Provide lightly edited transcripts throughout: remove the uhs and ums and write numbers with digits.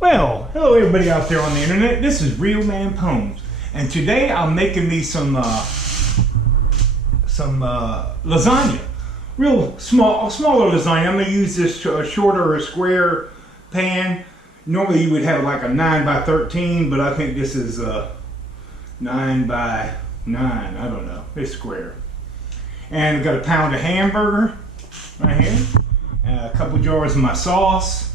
Well, hello everybody out there on the internet. This is RealmanPwns, and today I'm making me some lasagna. Smaller lasagna. I'm gonna use this shorter or square pan. Normally you would have like a 9 by 13, but I think this is 9 by 9. I don't know. It's square. And I've got a pound of hamburger right here, and a couple jars of my sauce.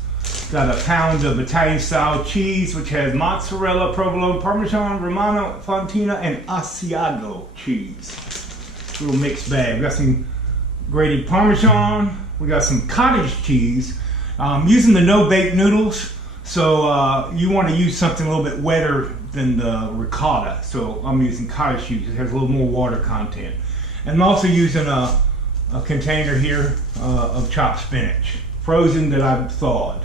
Got a pound of Italian style cheese, which has mozzarella, provolone, parmesan, romano, fontina, and asiago cheese. Little mixed bag. We got some grated parmesan. We got some cottage cheese. I'm using the no-bake noodles, so you want to use something a little bit wetter than the ricotta. So I'm using cottage cheese. It has a little more water content. And I'm also using a container here of chopped spinach, frozen that I've thawed.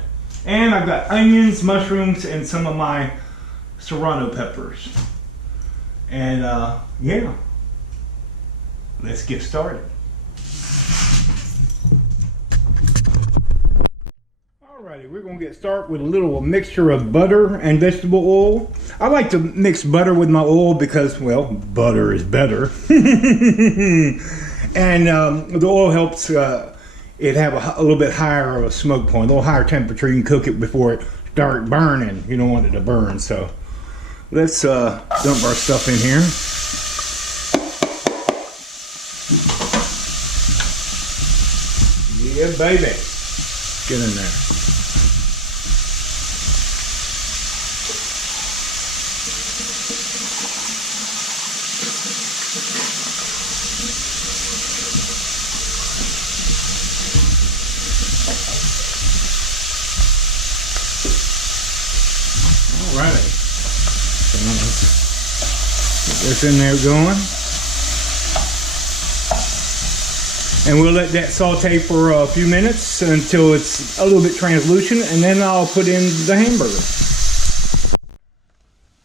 And I've got onions, mushrooms, and some of my serrano peppers. And yeah, let's get started. Alrighty, we're gonna start with a little mixture of butter and vegetable oil. I like to mix butter with my oil because, well, butter is better. And the oil helps it have a little bit higher of a smoke point, a little higher temperature. You can cook it before it starts burning. You don't want it to burn. So let's dump our stuff in here. Yeah, baby. Get in there. Alright, so let's get this in there going, and we'll let that saute for a few minutes until it's a little bit translucent, and then I'll put in the hamburger.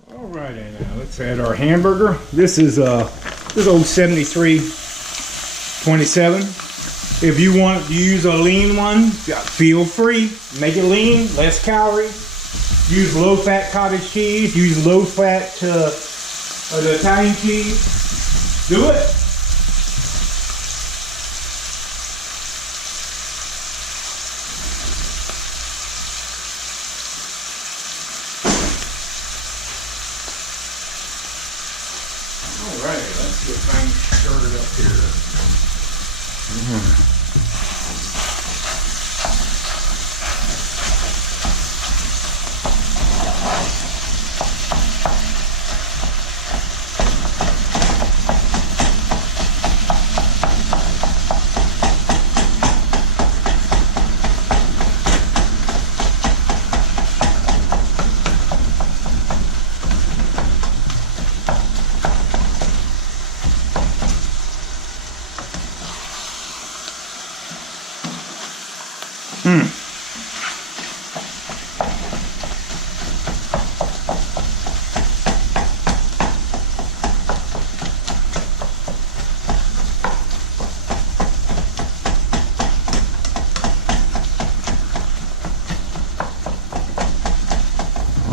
Alrighty, now let's add our hamburger. This is this old 7327. If you want to use a lean one, feel free. Make it lean, less calories. Use low-fat cottage cheese. Use low-fat the Italian cheese. Do it. All right, let's get things stirred up here.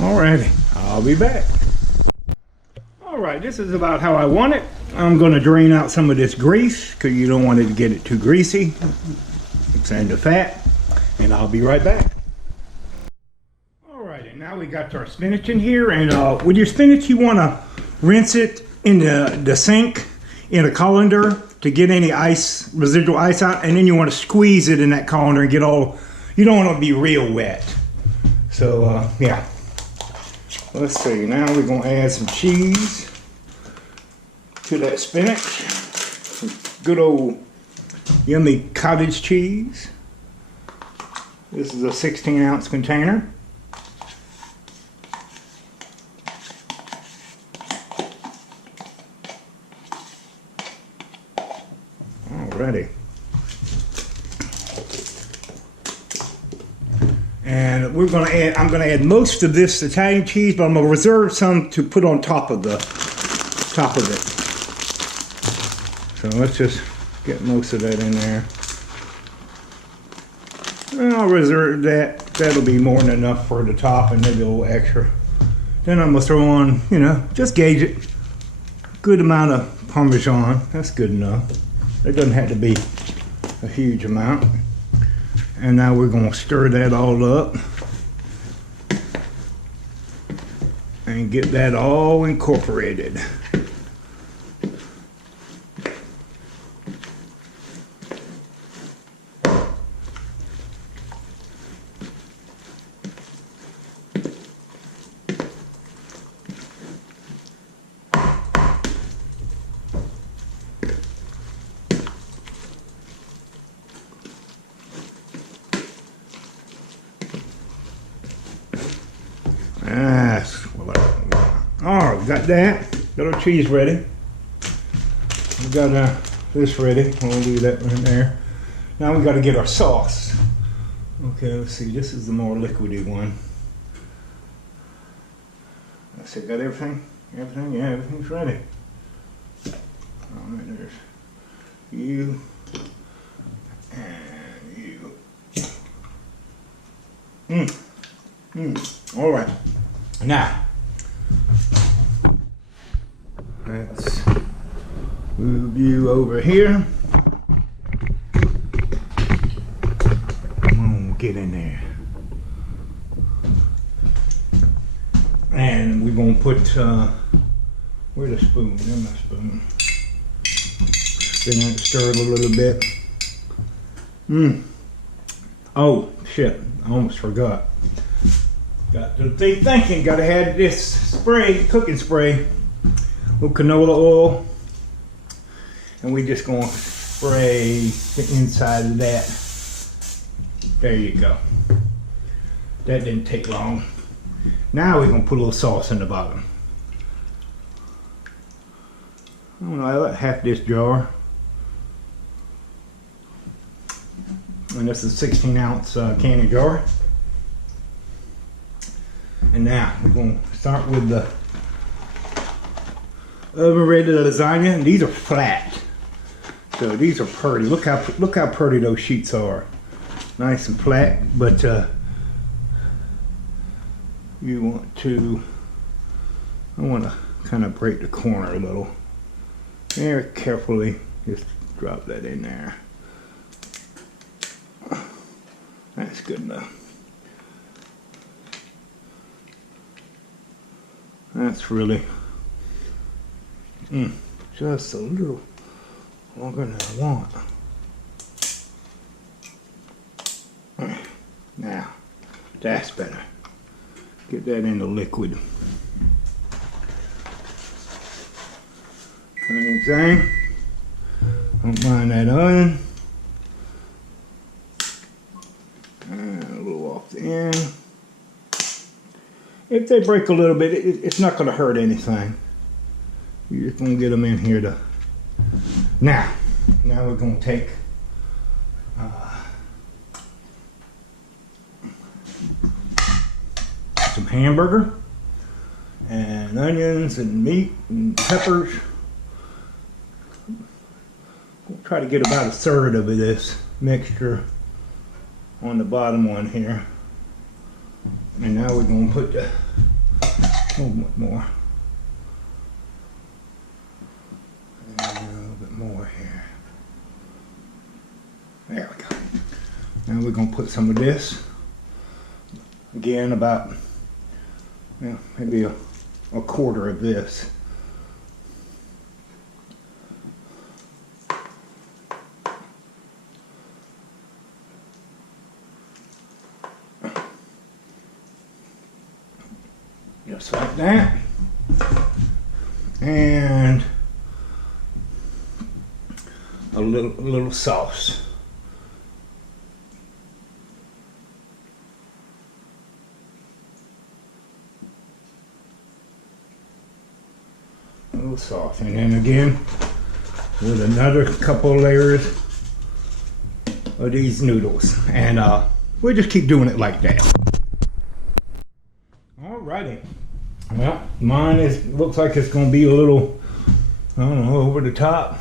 Alrighty, I'll be back. Alright, this is about how I want it. I'm going to drain out some of this grease because you don't want it to get it too greasy. And the fat, and I'll be right back. Alrighty, now we got our spinach in here, and with your spinach you want to rinse it in the sink in a colander to get any residual ice out, and then you want to squeeze it in that colander and get all, you don't want it to be real wet. So yeah. Let's see, now we're going to add some cheese to that spinach. Some good old yummy cottage cheese. This is a 16-ounce container. Alrighty. And we're going to add, I'm going to add most of this Italian cheese, but I'm going to reserve some to put on top of it. So let's just get most of that in there. I'll reserve that. That'll be more than enough for the top and maybe a little extra. Then I'm gonna throw on, you know, just gauge it. Good amount of Parmesan. That's good enough. It doesn't have to be a huge amount. And now we're gonna stir that all up and get that all incorporated. Oh, we got that. Got our cheese ready. We got this ready. We'll leave that in there. Now we got to get our sauce. Okay, let's see. This is the more liquidy one. Let's see. Got everything? Everything? Yeah, everything's ready. All right, there's you and you. All right. Now, let's move you over here. Come on, get in there. And we're gonna put, where's the spoon? There's my spoon. Then I stir it a little bit. Oh, shit, I almost forgot. Got to be thinking, gotta have this spray, cooking spray, little canola oil, and we just gonna spray the inside of that. There you go. That didn't take long. Now we're gonna put a little sauce in the bottom. I don't know, I like half this jar. And this is a 16-ounce candy jar. And now we're going to start with the oven-ready lasagna. And these are flat, so these are pretty. Look how pretty those sheets are. Nice and flat, but you want to. I want to kind of break the corner a little. Very carefully, just drop that in there. That's good enough. That's really just a little longer than I want. Now, that's better. Get that in the liquid. Same thing. Don't mind that onion. And a little off the end. If they break a little bit, it's not going to hurt anything. You're just going to get them in here to. Now we're going to take some hamburger and onions and meat and peppers. We'll try to get about a third of this mixture on the bottom one here. And now we're going to put a little bit more. And a little bit more here. There we go. Now we're going to put some of this. Again, about maybe a quarter of this. Just like that. And a little sauce. A little sauce. And then again, with another couple of layers of these noodles. And we'll just keep doing it like that. Alrighty. Well, mine looks like it's going to be a little, I don't know, over the top.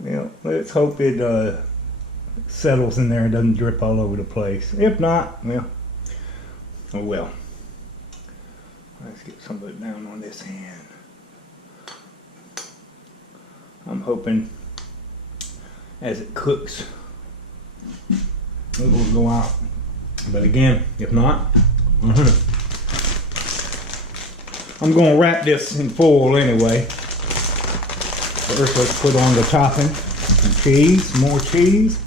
Well, let's hope it settles in there and doesn't drip all over the place. If not, well, oh well. Let's get some of it down on this hand. I'm hoping as it cooks it will go out. But again, if not, I'm going to wrap this in foil anyway. First, let's put on the topping. Some cheese, more cheese.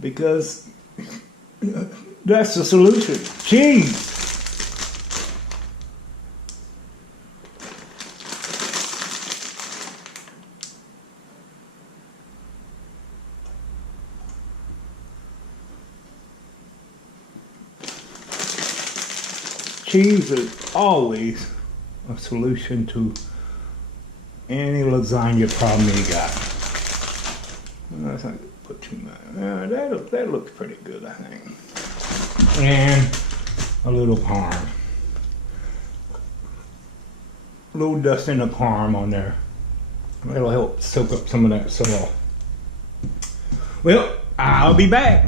Because that's the solution. Cheese. Cheese is always a solution to any lasagna problem you got. Let's not put too much. That looks pretty good, I think. And a little parm. A little dusting of parm on there. That'll help soak up some of that sauce. Well, I'll be back.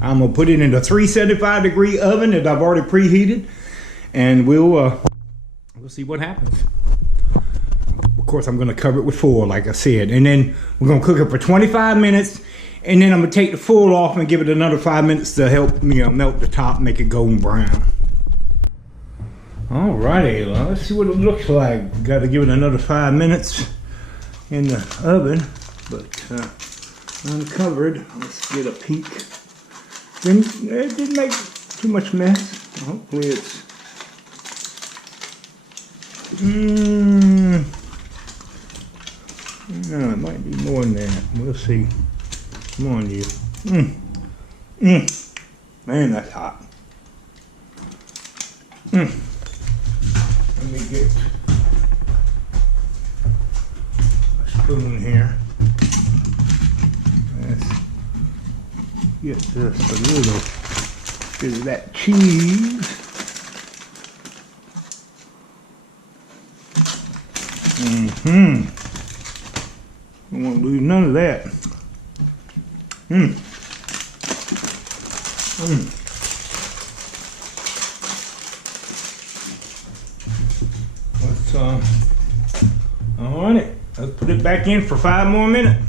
I'm gonna put it in a 375-degree oven that I've already preheated, and we'll see what happens. Of course, I'm gonna cover it with foil, like I said, and then we're gonna cook it for 25 minutes, and then I'm gonna take the foil off and give it another 5 minutes to help melt the top, make it golden brown. Alrighty, well, let's see what it looks like. Got to give it another 5 minutes in the oven, but uncovered. Let's get a peek. It didn't make too much mess. Hopefully it's no, it might be more than that. We'll see. Come on, you. Man, that's hot. Let me get a spoon here. Let's get just a little bit of that cheese. Don't want to lose none of that. Let's on it. Let's put it back in for 5 more minutes.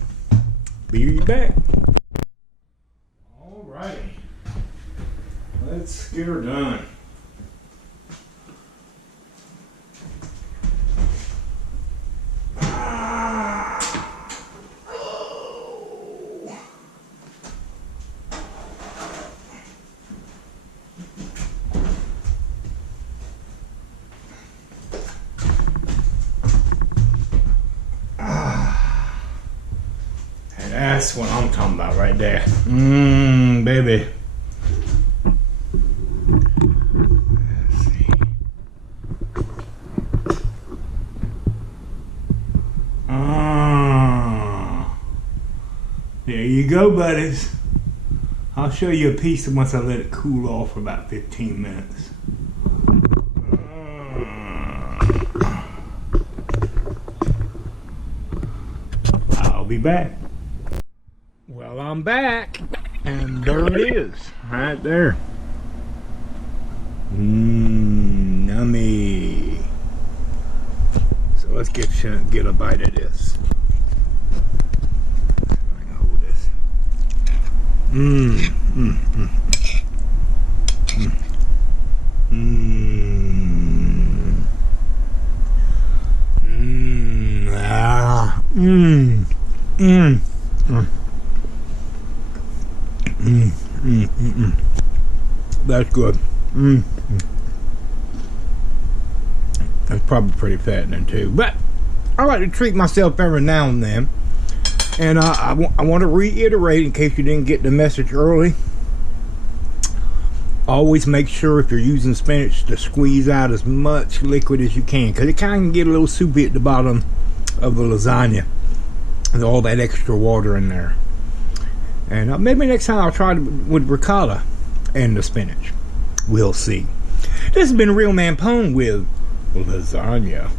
Be back. Alrighty. Let's get her done. That's what I'm talking about right there. Baby. Let's see. There you go, buddies. I'll show you a piece once I let it cool off for about 15 minutes. I'll be back. Well, I'm back, and there it is, right there. Yummy. So let's get a bite of this. I can hold this. That's good. That's probably pretty fattening too, but I like to treat myself every now and then. And I want to reiterate, in case you didn't get the message early, always make sure if you're using spinach to squeeze out as much liquid as you can, because it kind of can get a little soupy at the bottom of the lasagna with all that extra water in there. And maybe next time I'll try with ricotta and the spinach. We'll see. This has been RealmanPwns with lasagna.